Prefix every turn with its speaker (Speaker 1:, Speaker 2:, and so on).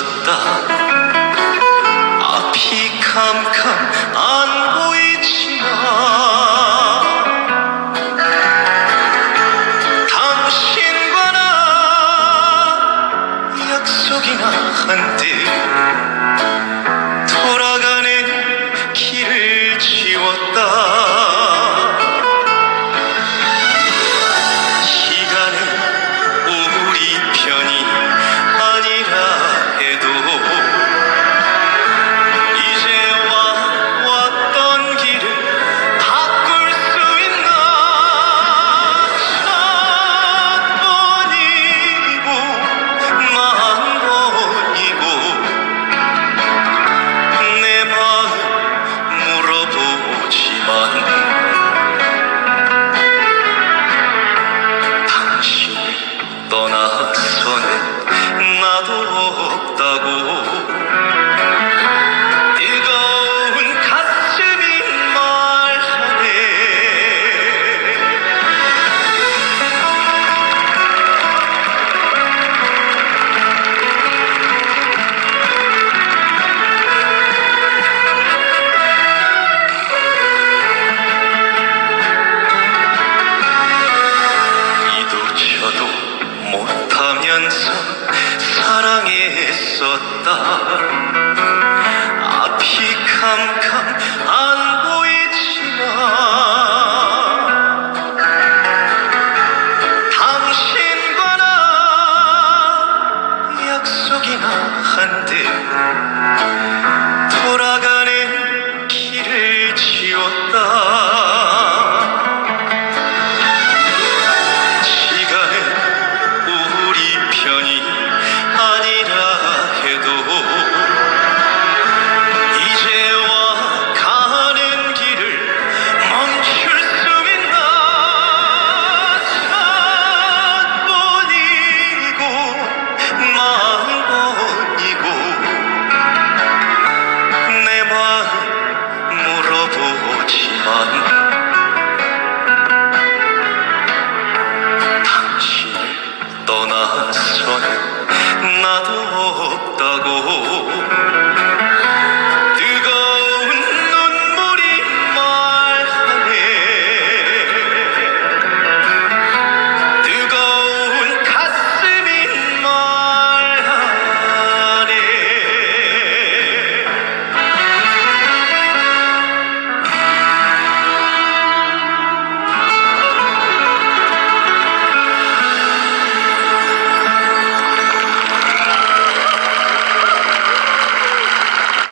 Speaker 1: 있었다. 앞이 아, 캄캄 안 살면서 사랑했었다. 앞이 캄캄 안 보이지만 당신과 나 약속이나 한듯 당신을 떠났어요 나도